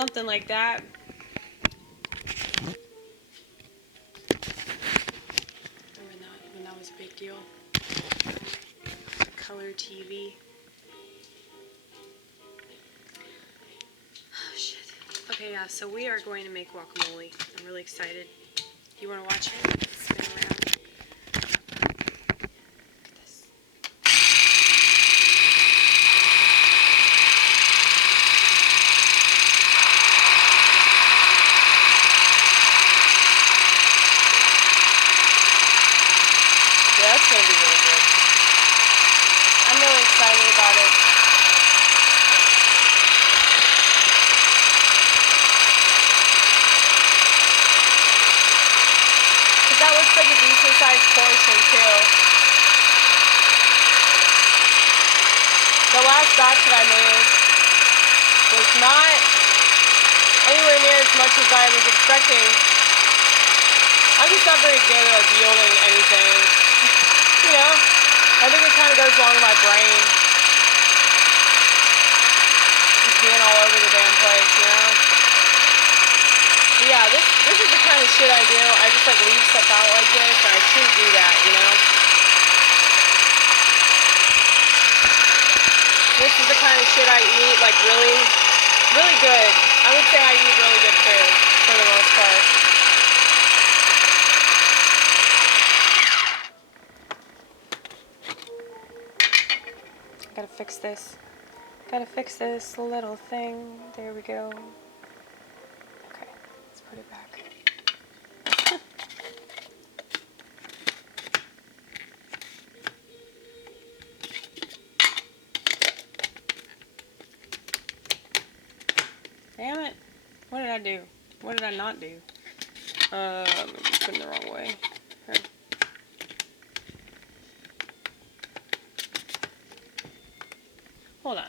something like that. Remember when that was a big deal? Color TV. Oh shit. Okay, yeah, so we are going to make guacamole. I'm really excited. You want to watch it? Spin around. Yeah, that's going to be really good. I'm really excited about it. Because that looks like a decent sized portion too. The last batch that I made was not anywhere near as much as I was expecting. I'm just not very good at like yielding anything. You know, I think it kind of goes along with my brain. Just being all over the damn place, you know? But yeah, this is the kind of shit I do. I just like leave stuff out like this, and I shouldn't do that, you know? This is the kind of shit I eat, like really, really good. I would say I eat really good food, for the most part. Gotta fix this. Gotta fix this little thing. There we go. Okay, let's put it back. Damn it. What did I do? What did I not do? I'm just putting it the wrong way. Here. Hold on.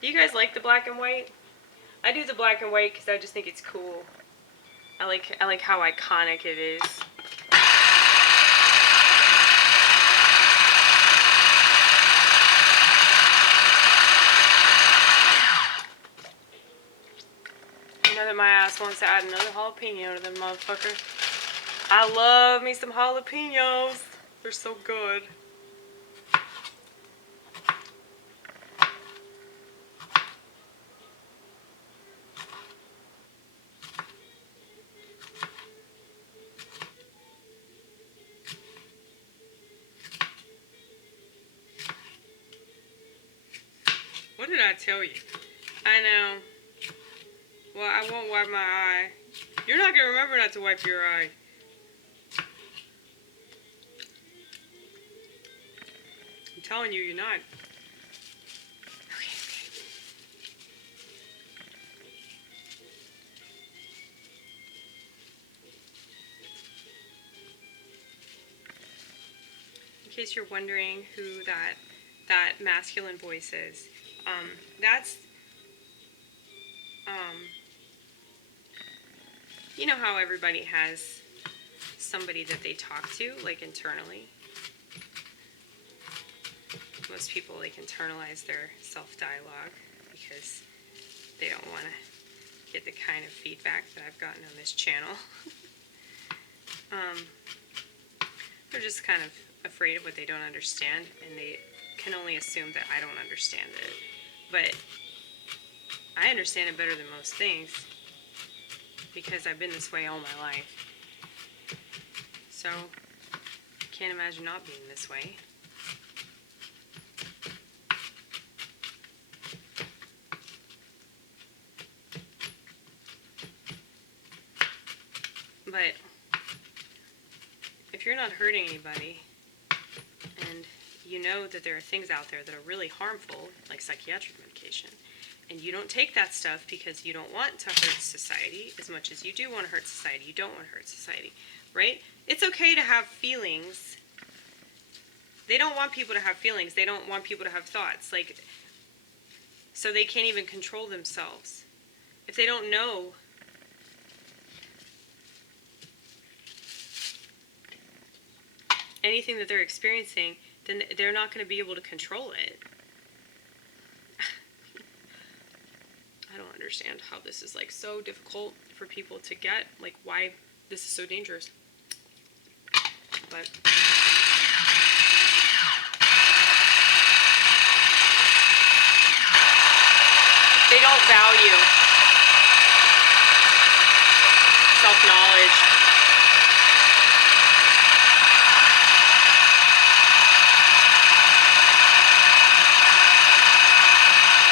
Do you guys like the black and white? I do the black and white because I just think it's cool. I like how iconic it is. You know that my ass wants to add another jalapeno to them motherfucker. I love me some jalapenos. They're so good. What did I tell you? I know. Well, I won't wipe my eye. You're not going to remember not to wipe your eye. I'm telling you, you're not. Okay. In case you're wondering who that masculine voice is, that's, you know how everybody has somebody that they talk to, like internally? Most people, like, internalize their self-dialogue because they don't want to get the kind of feedback that I've gotten on this channel. They're just kind of afraid of what they don't understand, and they can only assume that I don't understand it. But I understand it better than most things because I've been this way all my life. So I can't imagine not being this way. But if you're not hurting anybody, and you know that there are things out there that are really harmful, like psychiatric medication, and you don't take that stuff because you don't want to hurt society as much as you do want to hurt society, you don't want to hurt society, right? It's okay to have feelings They don't want people to have feelings. They don't want people to have thoughts. Like, so they can't even control themselves. If they don't know anything that they're experiencing, then they're not going to be able to control it. I don't understand how this is like so difficult for people to get, like why this is so dangerous. But they don't value self-knowledge.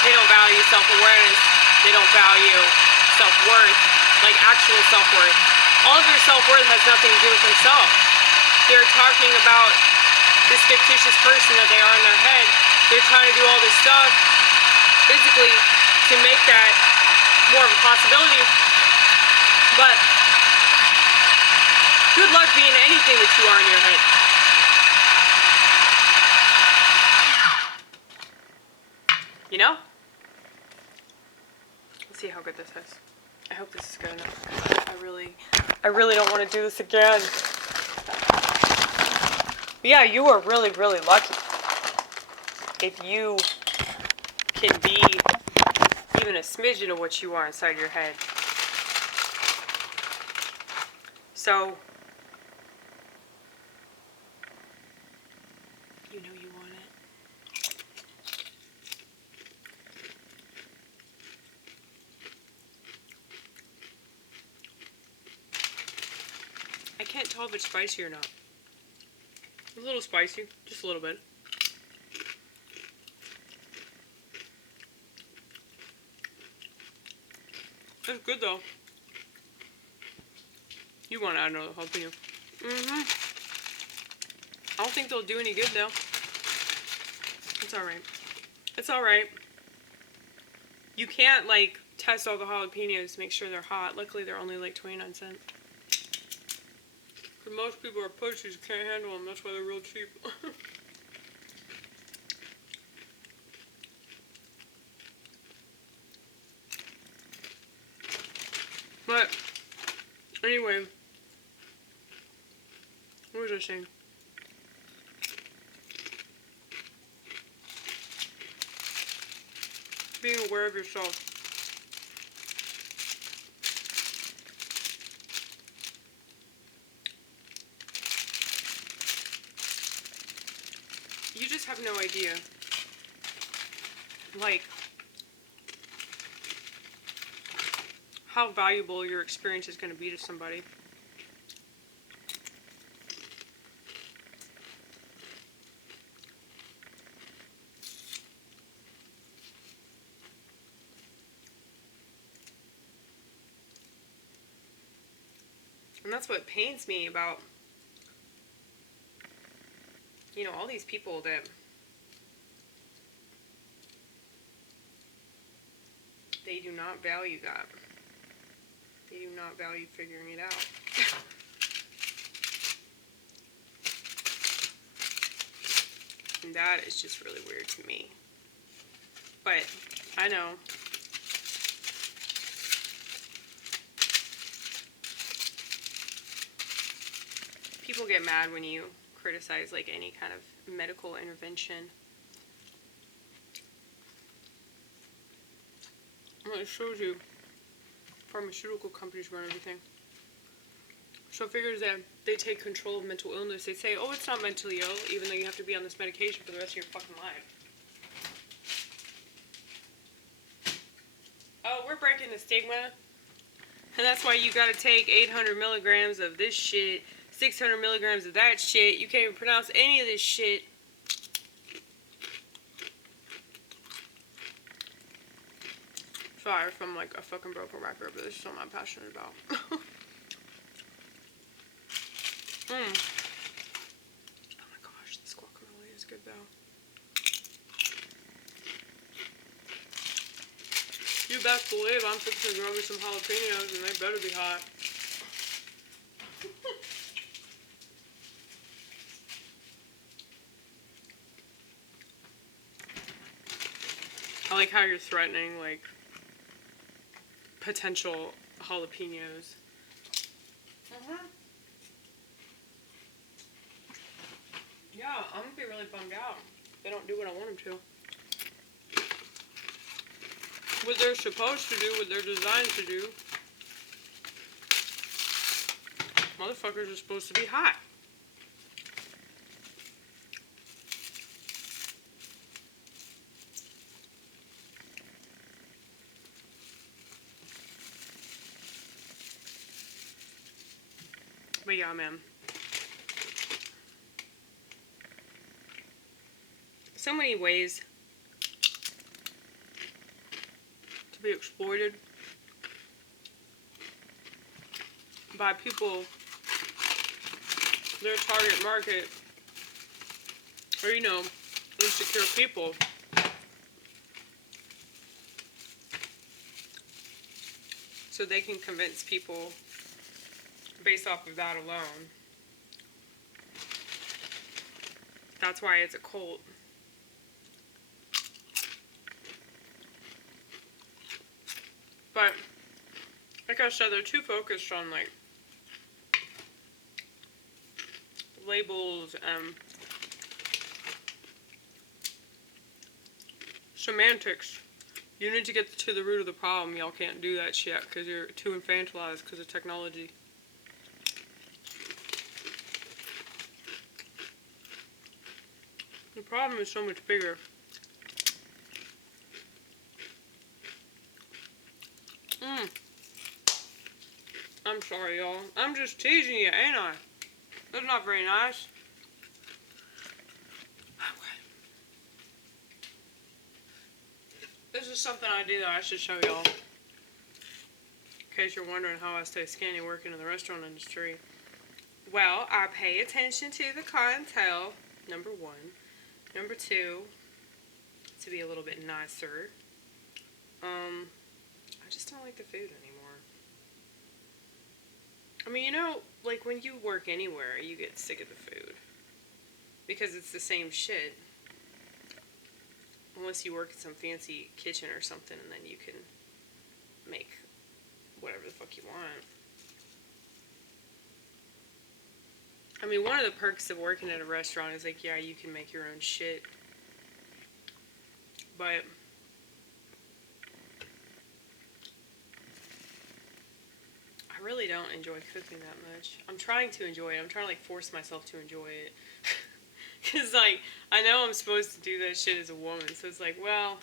They don't value self-awareness. They don't value self-worth, like actual self-worth. All of their self-worth has nothing to do with themselves. They're talking about this fictitious person that they are in their head. They're trying to do all this stuff physically to make that more of a possibility. But good luck being anything that you are in your head. You know? Let's see how good this is. I hope this is good enough. I really don't want to do this again. But yeah, you are really, really lucky if you can be even a smidgen of what you are inside your head. So, you know you want it. I can't tell if it's spicy or not. It's a little spicy, just a little bit. It's good though. You want to add another jalapeno. I don't think they'll do any good though. It's alright. It's alright. You can't like test all the jalapenos to make sure they're hot. Luckily they're only like 29 cents. Because most people are pussies, can't handle them. That's why they're real cheap. But, anyway. What was I saying? Being aware of yourself. You just have no idea, like, how valuable your experience is going to be to somebody. And that's what pains me about, you know, all these people that they do not value that. They do not value figuring it out. And that is just really weird to me. But I know. People get mad when you criticize like any kind of medical intervention. Well, it shows you pharmaceutical companies run everything. So it figures that they take control of mental illness. They say, oh, it's not mentally ill, even though you have to be on this medication for the rest of your fucking life. Oh, we're breaking the stigma. And that's why you gotta take 800 milligrams of this shit, 600 milligrams of that shit. You can't even pronounce any of this shit. Sorry if I'm like a fucking broken record, but this is something I'm passionate about. Oh my gosh, this guacamole is good though. You best believe I'm fixing to grow me some jalapenos and they better be hot. I like how you're threatening, like, potential jalapenos. Yeah, I'm gonna be really bummed out if they don't do what I want them to. What they're supposed to do, what they're designed to do. Motherfuckers are supposed to be hot. But yeah, man. So many ways to be exploited by people, their target market, or, you know, insecure people. So they can convince people based off of that alone. That's why it's a cult. But, like I said, they're too focused on, like, labels and semantics. You need to get to the root of the problem. Y'all can't do that shit because you're too infantilized because of technology. The problem is so much bigger. I'm sorry, y'all. I'm just teasing you, ain't I? That's not very nice. This is something I do that I should show y'all. In case you're wondering how I stay skinny working in the restaurant industry. Well, I pay attention to the clientele, number one. Number two, to be a little bit nicer. I just don't like the food anymore. I mean, you know, like when you work anywhere, you get sick of the food. Because it's the same shit. Unless you work in some fancy kitchen or something and then you can make whatever the fuck you want. I mean, one of the perks of working at a restaurant is like, yeah, you can make your own shit. But I really don't enjoy cooking that much. I'm trying to enjoy it. I'm trying to like force myself to enjoy it. Because like, I know I'm supposed to do that shit as a woman. So it's like, well,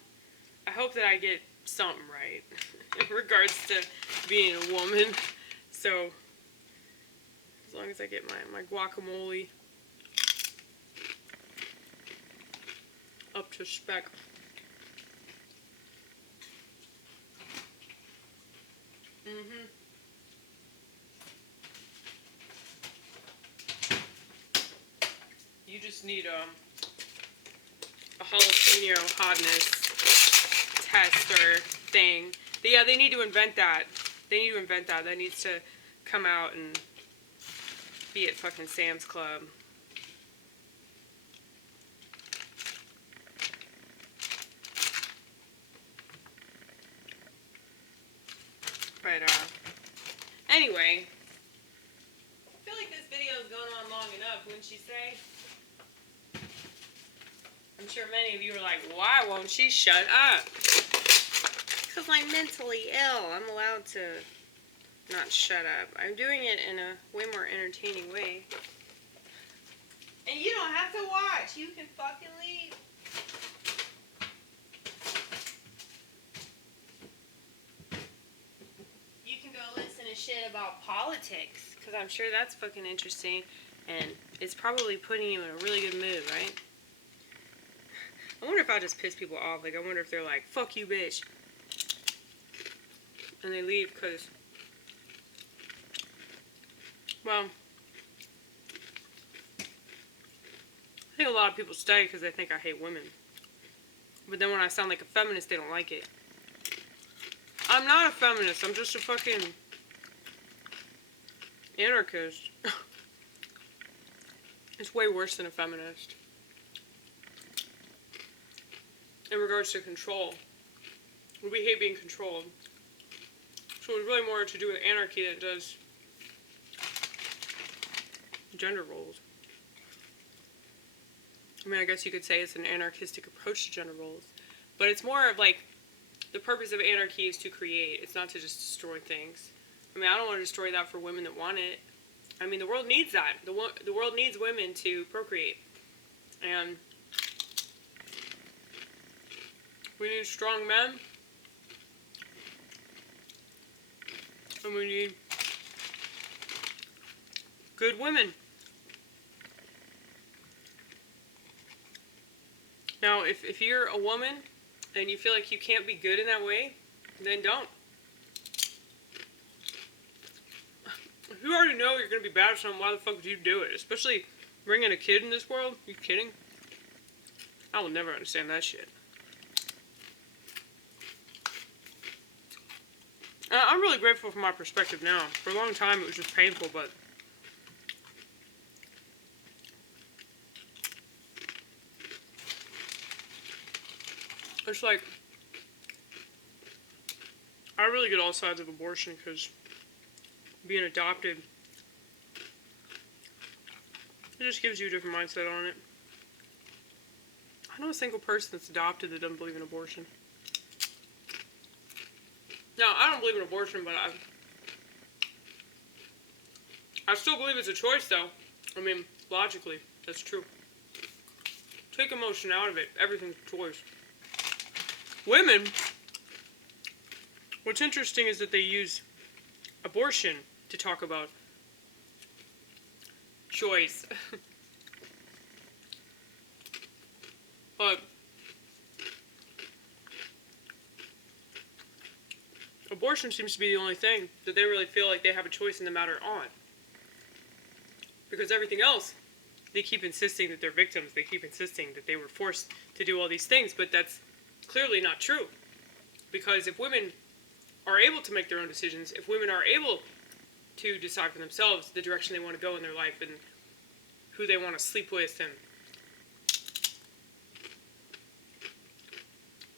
I hope that I get something right in regards to being a woman. So as long as I get my guacamole up to spec. You just need a jalapeno hotness tester thing. But yeah, they need to invent that. They need to invent that. That needs to come out and be at fucking Sam's Club. But, anyway. I feel like this video is going on long enough, wouldn't you say? I'm sure many of you are like, why won't she shut up? Because I'm mentally ill. I'm allowed to not shut up. I'm doing it in a way more entertaining way. And you don't have to watch. You can fucking leave. You can go listen to shit about politics. Because I'm sure that's fucking interesting. And it's probably putting you in a really good mood, right? I wonder if I just piss people off. Like, I wonder if they're like, fuck you, bitch. And they leave because, well, I think a lot of people stay because they think I hate women. But then when I sound like a feminist, they don't like it. I'm not a feminist. I'm just a fucking anarchist. It's way worse than a feminist. In regards to control. We hate being controlled. So it's really more to do with anarchy than it does gender roles. I mean, I guess you could say it's an anarchistic approach to gender roles. But it's more of like, the purpose of anarchy is to create. It's not to just destroy things. I mean, I don't want to destroy that for women that want it. I mean, the world needs that. The world needs women to procreate. And we need strong men. And we need good women. Now, if you're a woman and you feel like you can't be good in that way, then don't. If you already know you're going to be bad at something, why the fuck would you do it? Especially bringing a kid in this world? Are you kidding? I will never understand that shit. I'm really grateful for my perspective now. For a long time, it was just painful, but it's like, I really get all sides of abortion because being adopted, it just gives you a different mindset on it. I know a single person that's adopted that doesn't believe in abortion. Now, I don't believe in abortion, but I still believe it's a choice, though. I mean, logically, that's true. Take emotion out of it. Everything's a choice. Women, what's interesting is that they use abortion to talk about choice. But abortion seems to be the only thing that they really feel like they have a choice in the matter on. Because everything else, they keep insisting that they're victims. They keep insisting that they were forced to do all these things, but that's clearly not true. Because if women are able to make their own decisions, if women are able to decide for themselves the direction they want to go in their life and who they want to sleep with and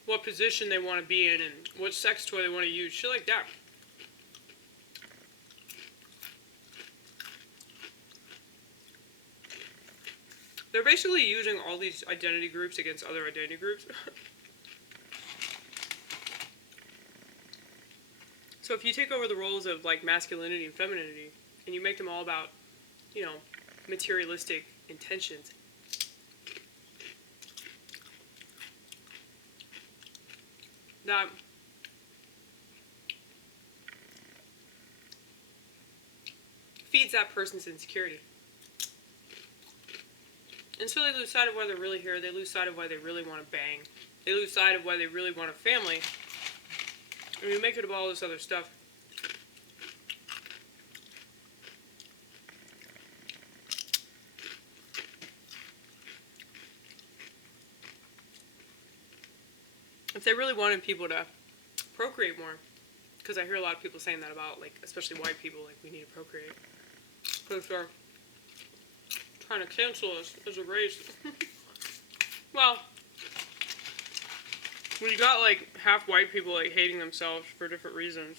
what position they want to be in and what sex toy they want to use, shit like that. They're basically using all these identity groups against other identity groups. So if you take over the roles of like masculinity and femininity and you make them all about, you know, materialistic intentions, that feeds that person's insecurity. And so they lose sight of why they're really here. They lose sight of why they really want to bang. They lose sight of why they really want a family. And we make it about all this other stuff. If they really wanted people to procreate more, because I hear a lot of people saying that about, like, especially white people, like, we need to procreate. Because they're trying to cancel us as a race. Well, when you got, like, half white people, like, hating themselves for different reasons,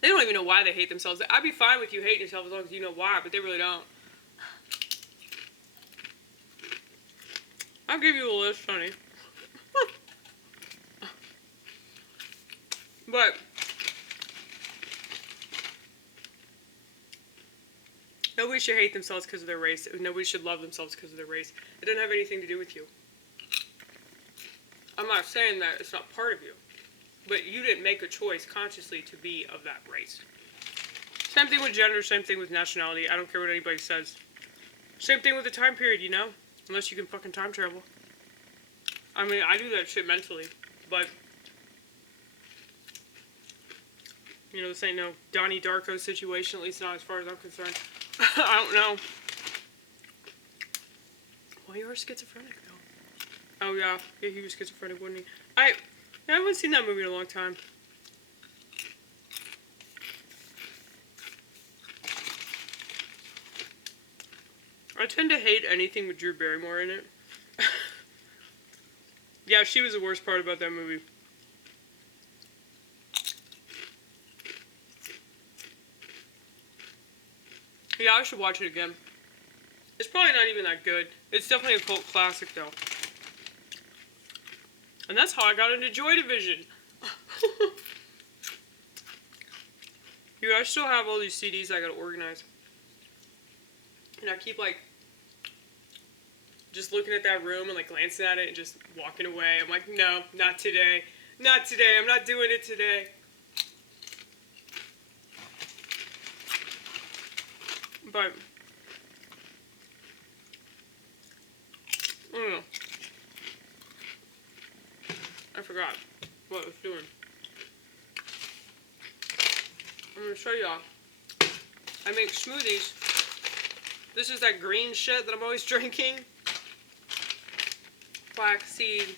they don't even know why they hate themselves. I'd be fine with you hating yourself as long as you know why, but they really don't. I'll give you a list, honey. But nobody should hate themselves because of their race. Nobody should love themselves because of their race. It doesn't have anything to do with you. I'm not saying that it's not part of you. But you didn't make a choice consciously to be of that race. Same thing with gender, same thing with nationality. I don't care what anybody says. Same thing with the time period, you know? Unless you can fucking time travel. I mean, I do that shit mentally. But, you know, this ain't no Donnie Darko situation, at least not as far as I'm concerned. I don't know. Well, you are schizophrenic, though. Oh, yeah. Yeah, he was schizophrenic, wasn't he? I haven't seen that movie in a long time. I tend to hate anything with Drew Barrymore in it. Yeah, she was the worst part about that movie. Yeah, I should watch it again. It's probably not even that good. It's definitely a cult classic, though. And that's how I got into Joy Division. Dude, I still have all these CDs I gotta organize. And I keep, like, just looking at that room and, like, glancing at it and just walking away. I'm like, no, not today. Not today. I'm not doing it today. But, I don't know. I forgot what I was doing. I'm gonna show y'all. I make smoothies. This is that green shit that I'm always drinking. Flaxseed.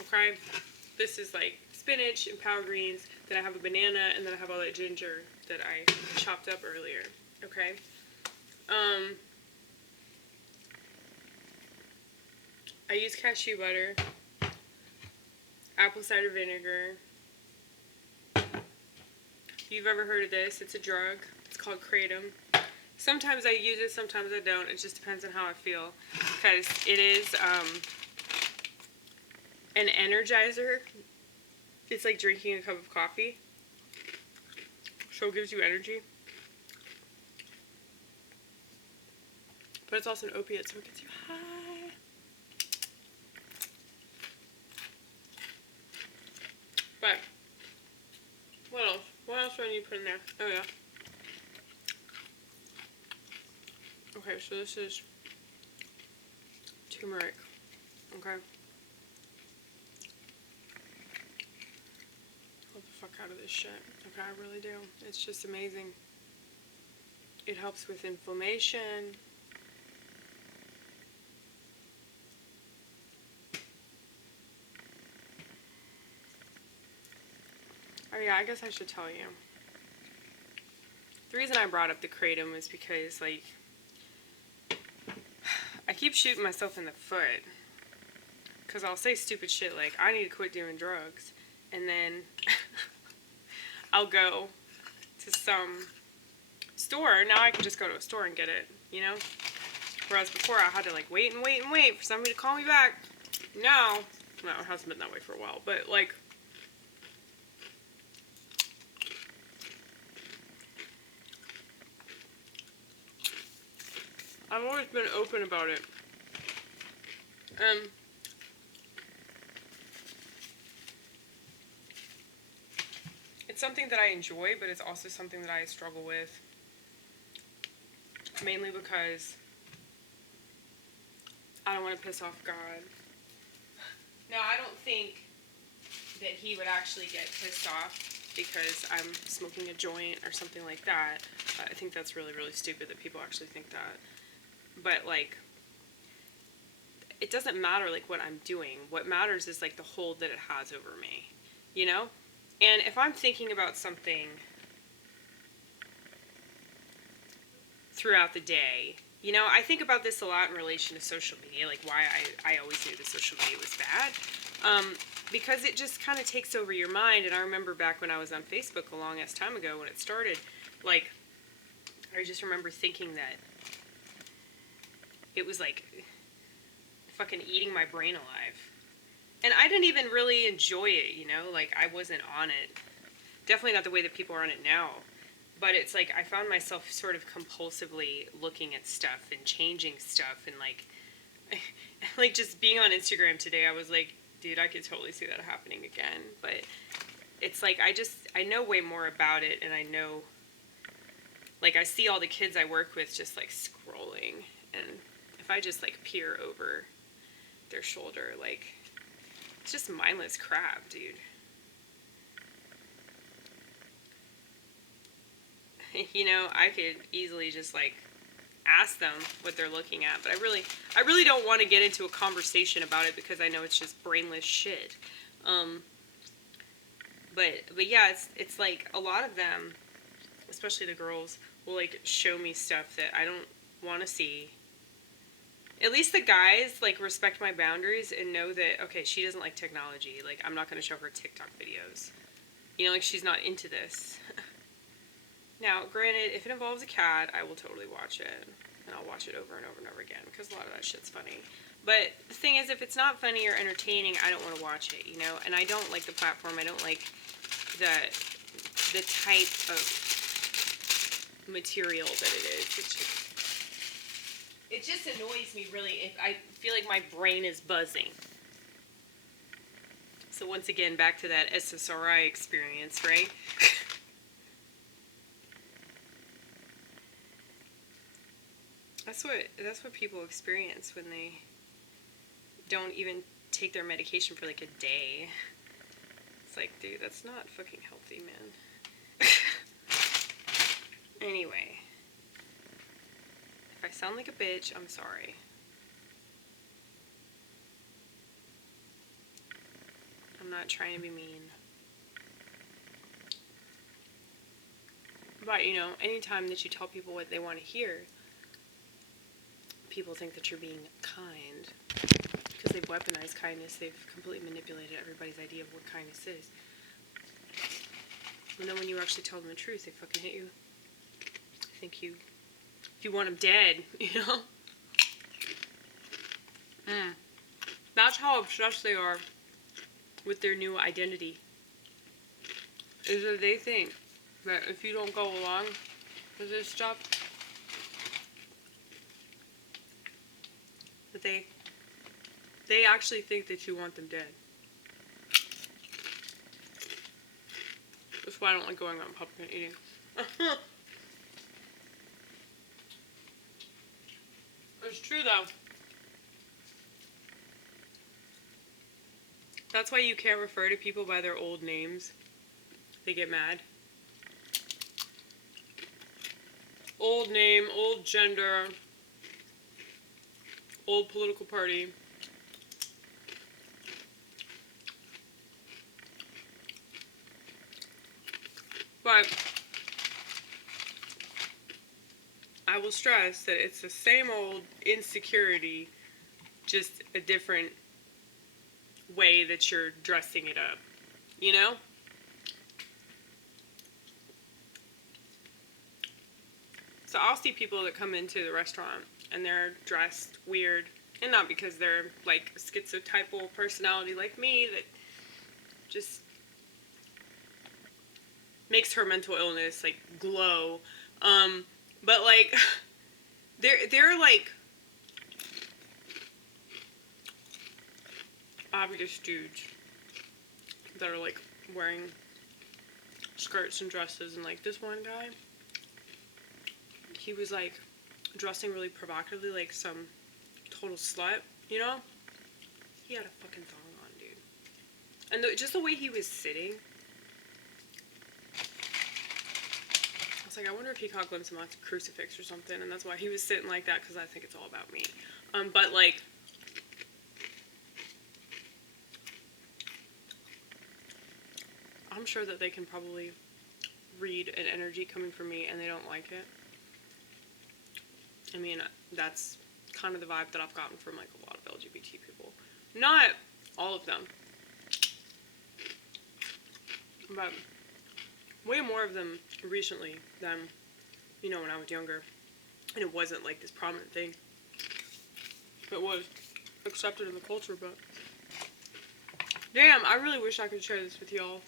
Okay. This is like spinach and power greens. Then I have a banana, and then I have all that ginger that I chopped up earlier. Okay. I use cashew butter, apple cider vinegar. If you've ever heard of this, it's a drug. It's called kratom. Sometimes I use it, sometimes I don't. It just depends on how I feel. Because it is an energizer. It's like drinking a cup of coffee. So it gives you energy. But it's also an opiate, so it gets you high. But, what else? What else do I need to put in there? Oh, yeah. Okay, so this is turmeric. Okay. Hold the fuck out of this shit. Okay, I really do. It's just amazing. It helps with inflammation. Oh yeah, I guess I should tell you. The reason I brought up the kratom is because, like, I keep shooting myself in the foot. Because I'll say stupid shit like, I need to quit doing drugs. And then I'll go to some store. Now I can just go to a store and get it, you know? Whereas before I had to, like, wait for somebody to call me back. Now, well, it hasn't been that way for a while, but, like, I've always been open about it. It's something that I enjoy, but it's also something that I struggle with. Mainly because I don't want to piss off God. Now, I don't think that he would actually get pissed off because I'm smoking a joint or something like that. I think that's really, really stupid that people actually think that. But, like, it doesn't matter, like, what I'm doing. What matters is, like, the hold that it has over me, you know? And if I'm thinking about something throughout the day, you know, I think about this a lot in relation to social media, like why I always knew that social media was bad. Because it just kind of takes over your mind. And I remember back when I was on Facebook a long ass time ago when it started, like, I just remember thinking that it was like fucking eating my brain alive. And I didn't even really enjoy it, you know? Like, I wasn't on it. Definitely not the way that people are on it now. But it's like, I found myself sort of compulsively looking at stuff and changing stuff. And, like, like, just being on Instagram today, I was like, dude, I could totally see that happening again. But it's like, I know way more about it. And I know, like, I see all the kids I work with just, like, scrolling. And if I just, like, peer over their shoulder, like, it's just mindless crap, dude. You know, I could easily just, like, ask them what they're looking at, but I really don't want to get into a conversation about it because I know it's just brainless shit. But yeah, it's like a lot of them, especially the girls, will, like, show me stuff that I don't want to see. At least the guys, like, respect my boundaries and know that, okay, she doesn't like technology. Like, I'm not going to show her TikTok videos. You know, like, she's not into this. Now, granted, if it involves a cat, I will totally watch it. And I'll watch it over and over and over again, because a lot of that shit's funny. But the thing is, if it's not funny or entertaining, I don't want to watch it, you know? And I don't like the platform. I don't like the type of material that it is. It just annoys me, really. If I feel like my brain is buzzing. So once again, back to that SSRI experience, right? That's what people experience when they don't even take their medication for like a day. It's like, dude, that's not fucking healthy, man. Anyway. If I sound like a bitch, I'm sorry. I'm not trying to be mean. But, you know, anytime that you tell people what they want to hear, people think that you're being kind. Because they've weaponized kindness. They've completely manipulated everybody's idea of what kindness is. And then when you actually tell them the truth, they fucking hate you. I think you want them dead, you know? That's how obsessed they are with their new identity. Is that they think that if you don't go along with this stuff, that they actually think that you want them dead. That's why I don't like going out in public and eating. It's true, though. That's why you can't refer to people by their old names. They get mad. Old name, old gender, old political party. But I will stress that it's the same old insecurity, just a different way that you're dressing it up, you know? So I'll see people that come into the restaurant and they're dressed weird, and not because they're like a schizotypal personality like me that just makes her mental illness like glow, but like they're like obvious dudes that are like wearing skirts and dresses, and like this one guy, he was like dressing really provocatively like some total slut, you know? He had a fucking thong on, dude. And just the way he was sitting, I was like, I wonder if he caught a glimpse of my crucifix or something, and that's why he was sitting like that, because I think it's all about me. But like, I'm sure that they can probably read an energy coming from me and they don't like it. I mean, that's kind of the vibe that I've gotten from like a lot of LGBT people. Not all of them, but way more of them recently than, you know, when I was younger. And it wasn't like this prominent thing. It was accepted in the culture, but damn, I really wish I could share this with y'all.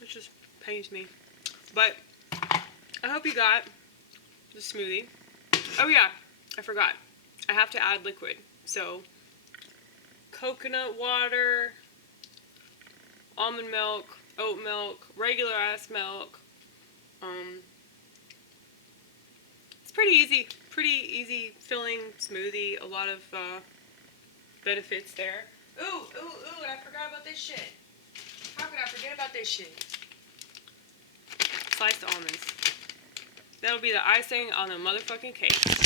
It just pains me. But I hope you got the smoothie. Oh yeah, I forgot. I have to add liquid. So coconut water, almond milk, oat milk, regular ass milk. It's pretty easy filling smoothie. A lot of benefits there. Ooh, and I forgot about this shit. How could I forget about this shit? Sliced almonds. That'll be the icing on the motherfucking cake.